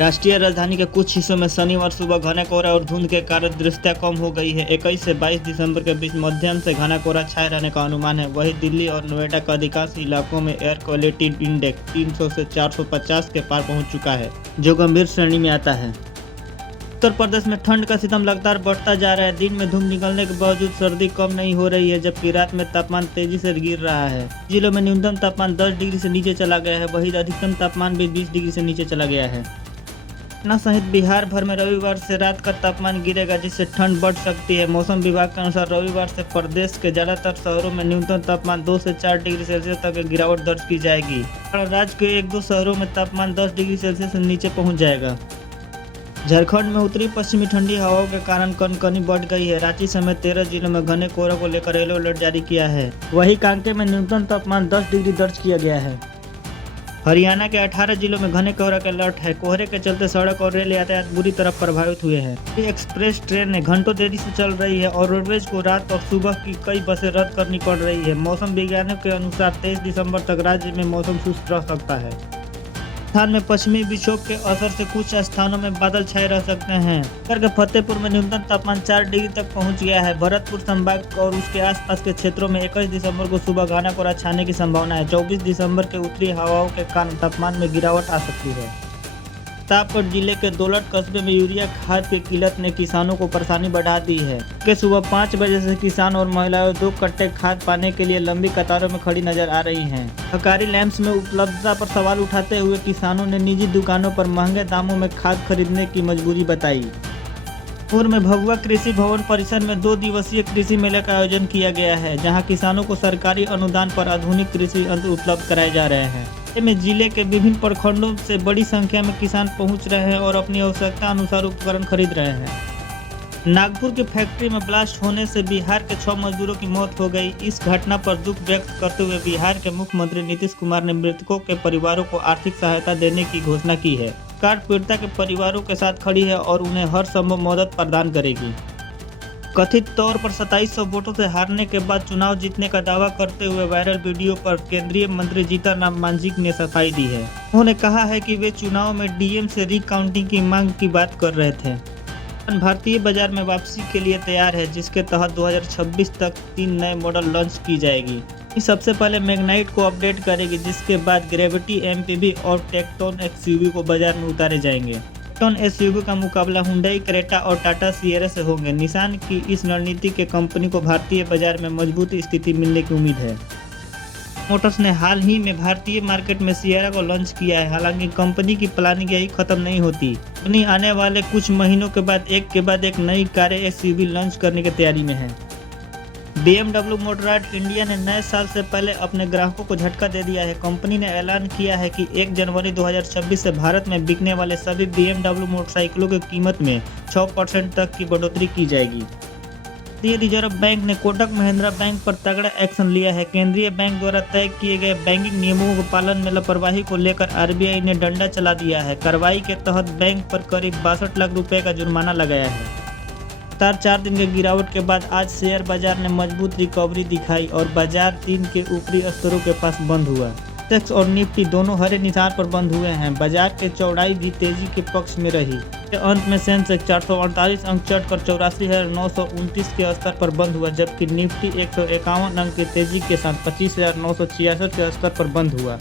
राष्ट्रीय राजधानी के कुछ हिस्सों में शनिवार सुबह घना कोहरा और धुंध के कारण दृश्यता कम हो गई है। 21 से 22 दिसंबर के बीच मध्यम से घना कोहरा छाए रहने का अनुमान है। वहीं दिल्ली और नोएडा के अधिकांश इलाकों में एयर क्वालिटी इंडेक्स 300 से 450 के पार पहुंच चुका है, जो गंभीर श्रेणी में आता है। उत्तर प्रदेश में ठंड का सितम लगातार बढ़ता जा रहा है। दिन में धूप निकलने के बावजूद सर्दी कम नहीं हो रही है, जबकि रात में तापमान तेजी से गिर रहा है। जिलों में न्यूनतम तापमान 10 डिग्री से नीचे चला गया है, वहीं अधिकतम तापमान भी 20 डिग्री से नीचे चला गया है। पटना सहित बिहार भर में रविवार से रात का तापमान गिरेगा, जिससे ठंड बढ़ सकती है। मौसम विभाग के अनुसार रविवार से प्रदेश के ज्यादातर शहरों में न्यूनतम तापमान 2 से 4 डिग्री सेल्सियस तक गिरावट दर्ज की जाएगी और राज्य के 1-2 शहरों में तापमान 10 डिग्री सेल्सियस से नीचे पहुंच जाएगा। झारखंड में उत्तरी पश्चिमी ठंडी हवाओं के कारण कनकनी बढ़ गई है। रांची समेत 13 जिलों में घने कोहरे को लेकर येलो अलर्ट जारी किया है। वहीं कांके में न्यूनतम तापमान 10 डिग्री दर्ज किया गया है। हरियाणा के 18 जिलों में घने कोहरे का अलर्ट है। कोहरे के चलते सड़क और रेल यातायात बुरी तरह प्रभावित हुए हैं। एक्सप्रेस ट्रेनें घंटों देरी से चल रही है और रोडवेज को रात और सुबह की कई बसें रद्द करनी पड़ रही है। मौसम विज्ञानियों के अनुसार 23 दिसंबर तक राज्य में मौसम शुष्क रह सकता है। राजस्थान में पश्चिमी विक्षोभ के असर से कुछ स्थानों में बादल छाए रह सकते हैं। उत्तर के फतेहपुर में न्यूनतम तापमान 4 डिग्री तक पहुंच गया है। भरतपुर संभाग और उसके आसपास के क्षेत्रों में 21 दिसंबर को सुबह घना कोहरा छाने की संभावना है। 24 दिसंबर के उत्तरी हवाओं के कारण तापमान में गिरावट आ सकती है। प्रतापगढ़ जिले के दौलत कस्बे में यूरिया खाद की किल्लत ने किसानों को परेशानी बढ़ा दी है। के सुबह 5 बजे से किसान और महिलाएं 2 कट्टे खाद पाने के लिए लंबी कतारों में खड़ी नजर आ रही हैं। सरकारी लैंप्स में उपलब्धता पर सवाल उठाते हुए किसानों ने निजी दुकानों पर महंगे दामों में खाद खरीदने की मजबूरी बताई। पूर्व में भभुआ कृषि भवन परिसर में 2 दिवसीय कृषि मेले का आयोजन किया गया है, जहां किसानों को सरकारी अनुदान पर आधुनिक कृषि यंत्र उपलब्ध कराए जा रहे हैं। में जिले के विभिन्न प्रखंडों से बड़ी संख्या में किसान पहुंच रहे हैं और अपनी आवश्यकता अनुसार उपकरण खरीद रहे हैं। नागपुर की फैक्ट्री में ब्लास्ट होने से बिहार के 6 मजदूरों की मौत हो गई। इस घटना पर दुख व्यक्त करते हुए बिहार के मुख्यमंत्री नीतीश कुमार ने मृतकों के परिवारों को आर्थिक सहायता देने की घोषणा की है। सरकार पीड़िता के परिवारों के साथ खड़ी है और उन्हें हर संभव मदद प्रदान करेगी। कथित तौर पर 2700 वोटों से हारने के बाद चुनाव जीतने का दावा करते हुए वायरल वीडियो पर केंद्रीय मंत्री जीतन मांझी ने सफाई दी है। उन्होंने कहा है कि वे चुनाव में डीएम से रिकाउंटिंग की मांग की बात कर रहे थे। भारतीय बाजार में वापसी के लिए तैयार है, जिसके तहत 2026 तक 3 नए मॉडल लॉन्च की जाएगी। सबसे पहले मैग्नाइट को अपडेट करेगी, जिसके बाद ग्रेविटी एमपीवी और टेक्टोन एक्सयूवी को बाजार में उतारे जाएंगे। टेक्टोन एसयूवी का मुकाबला हुंडई क्रेटा और टाटा सिएरा से होंगे। निसान की इस रणनीति के कंपनी को भारतीय बाजार में मजबूत स्थिति मिलने की उम्मीद है। मोटर्स ने हाल ही में भारतीय मार्केट में सिएरा को लॉन्च किया है। हालांकि कंपनी की प्लानिंग यही खत्म नहीं होती। कंपनी आने वाले कुछ महीनों के बाद एक नई कारें एसयूवी लॉन्च करने की तैयारी में है। BMW मोटराड इंडिया ने नए साल से पहले अपने ग्राहकों को झटका दे दिया है। कंपनी ने ऐलान किया है कि 1 जनवरी 2026 से भारत में बिकने वाले सभी BMW मोटरसाइकिलों की कीमत में 6% तक की बढ़ोतरी की जाएगी। भारतीय रिजर्व बैंक ने कोटक महिंद्रा बैंक पर तगड़ा एक्शन लिया है। केंद्रीय बैंक द्वारा तय किए गए बैंकिंग नियमों के पालन में लापरवाही को लेकर RBI ने डंडा चला दिया है। कार्रवाई के तहत बैंक पर करीब 62 लाख रुपए का जुर्माना लगाया है। 4 दिन के गिरावट के बाद आज शेयर बाजार ने मजबूत रिकवरी दिखाई और बाजार 3 के ऊपरी स्तरों के पास बंद हुआ। सेंसेक्स और निफ्टी दोनों हरे निशान पर बंद हुए हैं। बाजार के चौड़ाई भी तेजी के पक्ष में रही। अंत में सेंसेक्स 448 अंक चढ़कर 84,929 के स्तर पर बंद हुआ, जबकि निफ्टी 151 अंक की तेजी के साथ 25,966 के स्तर पर बंद हुआ।